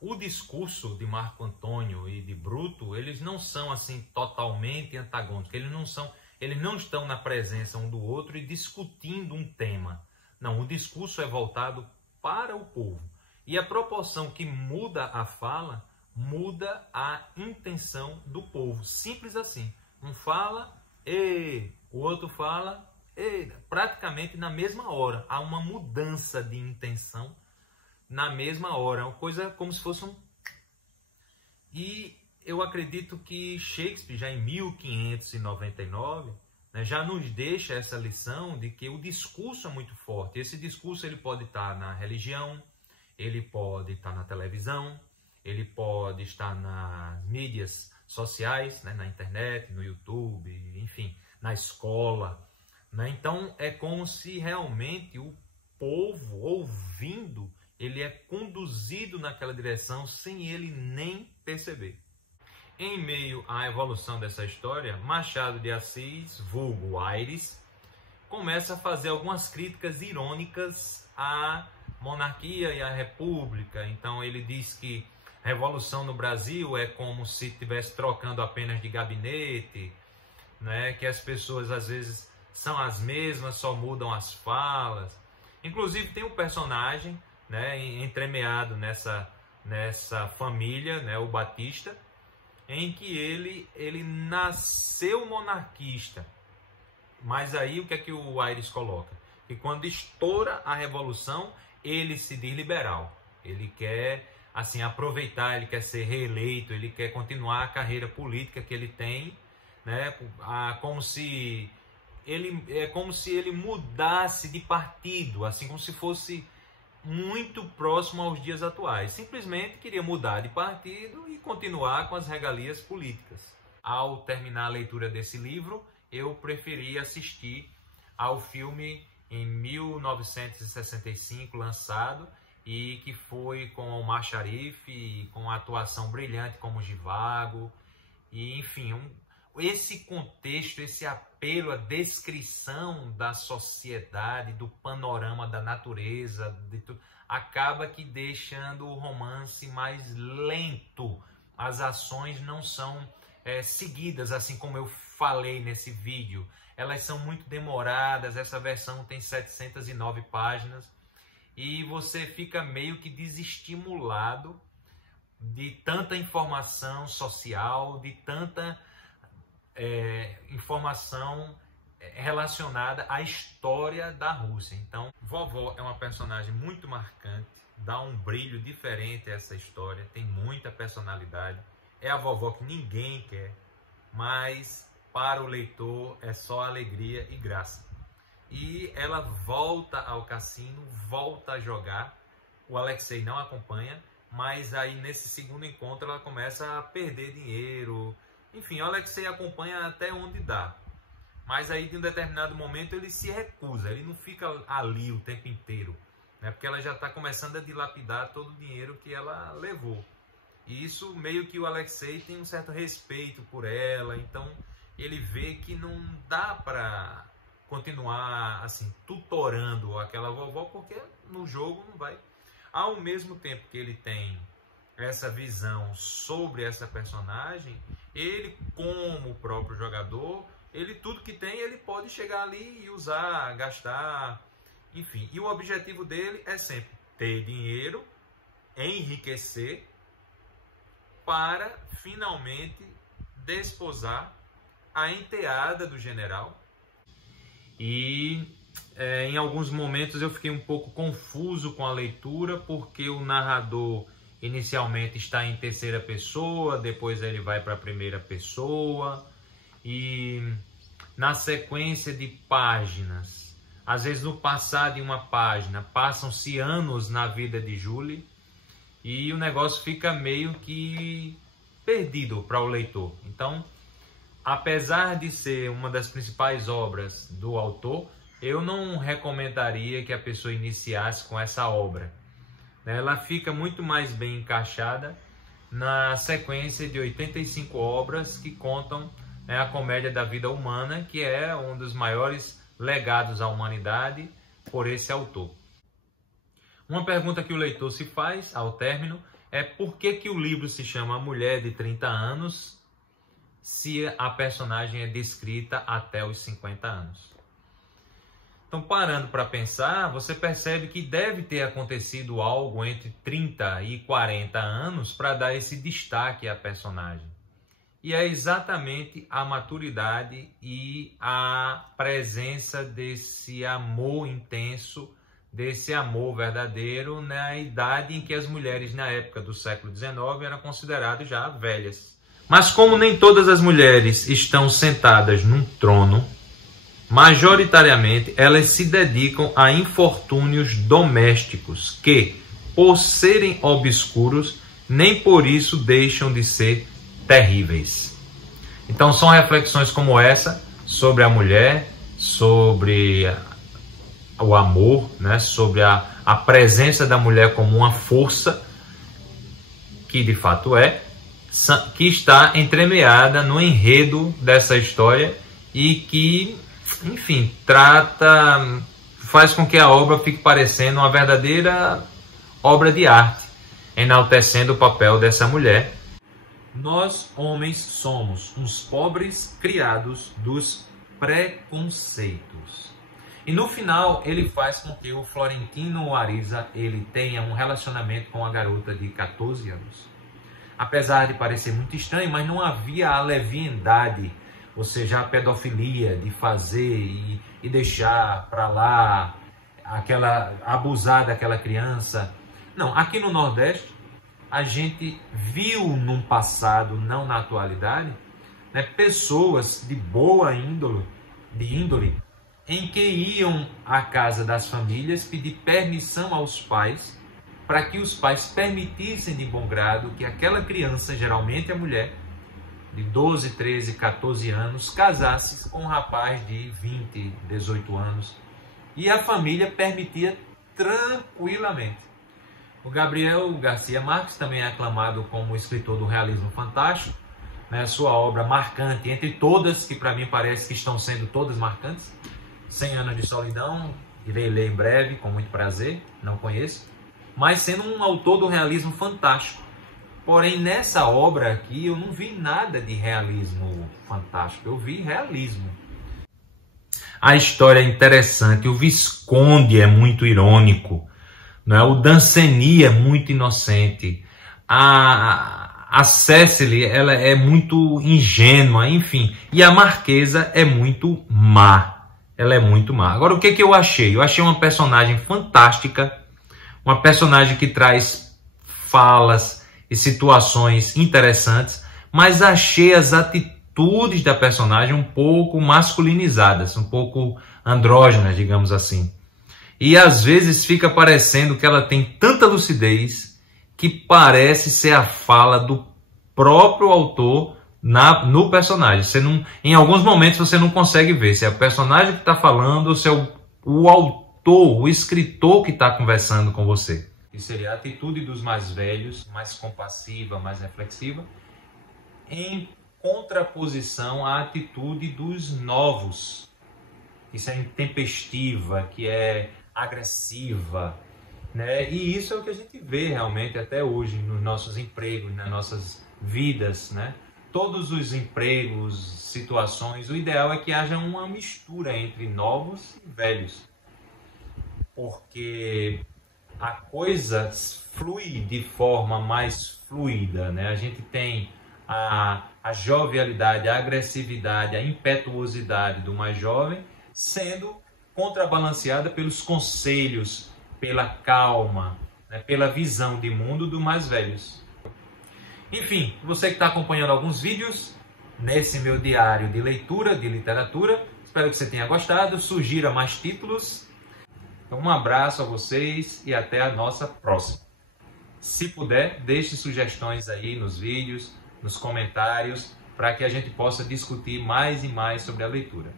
o discurso de Marco Antônio e de Bruto, eles não são assim totalmente antagônicos, eles não estão na presença um do outro e discutindo um tema. Não, o discurso é voltado para o povo. E a proporção que muda a fala, muda a intenção do povo. Simples assim. Um fala, e o outro fala, e praticamente na mesma hora. Há uma mudança de intenção na mesma hora. Uma coisa como se fosse um... E eu acredito que Shakespeare, já em 1599, né, já nos deixa essa lição de que o discurso é muito forte. Esse discurso ele pode estar na religião, ele pode estar na televisão, ele pode estar nas mídias sociais, né, na internet, no YouTube, enfim, na escola. Né? Então é como se realmente o povo, ouvindo, ele é conduzido naquela direção sem ele nem perceber. Em meio à evolução dessa história, Machado de Assis, vulgo Aires, começa a fazer algumas críticas irônicas à monarquia e à república. Então ele diz que a revolução no Brasil é como se estivesse trocando apenas de gabinete, né? Que as pessoas às vezes são as mesmas, só mudam as falas. Inclusive tem um personagem, né, entremeado nessa família, né, o Batista, em que ele nasceu monarquista. Mas aí o que é que o Aires coloca? Que quando estoura a revolução, ele se diz liberal. Ele quer assim aproveitar, ele quer ser reeleito, ele quer continuar a carreira política que ele tem, né, como se ele mudasse de partido, assim como se fosse muito próximo aos dias atuais. Simplesmente queria mudar de partido e continuar com as regalias políticas. Ao terminar a leitura desse livro, eu preferi assistir ao filme em 1965 lançado, e que foi com Omar Sharif, com a atuação brilhante como Zhivago, e enfim, esse contexto, esse apelo à descrição da sociedade, do panorama da natureza, de tudo, acaba que deixando o romance mais lento. As ações não são seguidas, assim como eu falei nesse vídeo. Elas são muito demoradas, essa versão tem 709 páginas, e você fica meio que desestimulado de tanta informação social, de tanta informação relacionada à história da Rússia. Então, vovó é uma personagem muito marcante, dá um brilho diferente a essa história, tem muita personalidade. É a vovó que ninguém quer, mas para o leitor é só alegria e graça. E ela volta ao cassino, volta a jogar. O Alexei não acompanha, mas aí nesse segundo encontro ela começa a perder dinheiro. Enfim, o Alexei acompanha até onde dá. Mas aí de um determinado momento ele se recusa, ele não fica ali o tempo inteiro, né? Porque ela já está começando a dilapidar todo o dinheiro que ela levou. E isso meio que o Alexei tem um certo respeito por ela, então ele vê que não dá para continuar assim tutorando aquela vovó, porque no jogo não vai. Ao mesmo tempo que ele tem essa visão sobre essa personagem, ele, como o próprio jogador, ele tudo que tem, ele pode chegar ali e usar, gastar, enfim. E o objetivo dele é sempre ter dinheiro, enriquecer, para finalmente desposar a enteada do general. E em alguns momentos eu fiquei um pouco confuso com a leitura, porque o narrador inicialmente está em terceira pessoa, depois ele vai para a primeira pessoa, e na sequência de páginas, às vezes no passar de uma página, passam-se anos na vida de Julie, e o negócio fica meio que perdido para o leitor. Então, apesar de ser uma das principais obras do autor, eu não recomendaria que a pessoa iniciasse com essa obra. Ela fica muito mais bem encaixada na sequência de 85 obras que contam a comédia da vida humana, que é um dos maiores legados à humanidade por esse autor. Uma pergunta que o leitor se faz ao término Por que o livro se chama Mulher de 30 anos se a personagem é descrita até os 50 anos? Então, parando para pensar, você percebe que deve ter acontecido algo entre 30 e 40 anos para dar esse destaque à personagem. E é exatamente a maturidade e a presença desse amor intenso, desse amor verdadeiro na idade em que as mulheres na época do século XIX eram consideradas já velhas. Mas como nem todas as mulheres estão sentadas num trono, majoritariamente elas se dedicam a infortúnios domésticos que, por serem obscuros, nem por isso deixam de ser terríveis. Então são reflexões como essa sobre a mulher, sobre o amor, né? Sobre a presença da mulher como uma força, que de fato é, que está entremeada no enredo dessa história e que, enfim, faz com que a obra fique parecendo uma verdadeira obra de arte, enaltecendo o papel dessa mulher. Nós, homens, somos uns pobres criados dos preconceitos. E no final, ele faz com que o Florentino Ariza ele tenha um relacionamento com a garota de 14 anos. Apesar de parecer muito estranho, mas não havia a leviandade, ou seja, a pedofilia de fazer e deixar para lá, abusar daquela criança. Não, aqui no Nordeste, a gente viu num passado, não na atualidade, né, pessoas de boa índole, em que iam à casa das famílias pedir permissão aos pais, para que os pais permitissem de bom grado que aquela criança, geralmente a mulher, de 12, 13, 14 anos, casasse com um rapaz de 20, 18 anos. E a família permitia tranquilamente. O Gabriel Garcia Marques também é aclamado como escritor do realismo fantástico, né? Sua obra marcante, entre todas, que para mim parece que estão sendo todas marcantes. 100 Anos de Solidão, irei ler em breve, com muito prazer, não conheço. Mas sendo um autor do realismo fantástico. Porém, nessa obra aqui, eu não vi nada de realismo fantástico, eu vi realismo. A história é interessante, o Visconde é muito irônico. Não é? O Danceny é muito inocente, a Cecily ela é muito ingênua, enfim, e a Marquesa é muito má, ela é muito má. Agora, o que eu achei? Eu achei uma personagem fantástica, uma personagem que traz falas e situações interessantes, mas achei as atitudes da personagem um pouco masculinizadas, um pouco andrógenas, digamos assim. E às vezes fica parecendo que ela tem tanta lucidez que parece ser a fala do próprio autor no personagem. Em alguns momentos você não consegue ver se é o personagem que está falando ou se é o autor, o escritor que está conversando com você. Que seria a atitude dos mais velhos, mais compassiva, mais reflexiva, em contraposição à atitude dos novos, que é intempestiva, que é agressiva, né? E isso é o que a gente vê realmente até hoje nos nossos empregos, nas nossas vidas, né? Todos os empregos, situações, o ideal é que haja uma mistura entre novos e velhos, porque a coisa flui de forma mais fluida, né? A gente tem a jovialidade, a agressividade, a impetuosidade do mais jovem sendo contrabalanceada pelos conselhos, pela calma, né, pela visão de mundo dos mais velhos. Enfim, você que está acompanhando alguns vídeos nesse meu diário de leitura, de literatura, espero que você tenha gostado, sugira mais títulos. Então, um abraço a vocês e até a nossa próxima. Se puder, deixe sugestões aí nos vídeos, nos comentários, para que a gente possa discutir mais e mais sobre a leitura.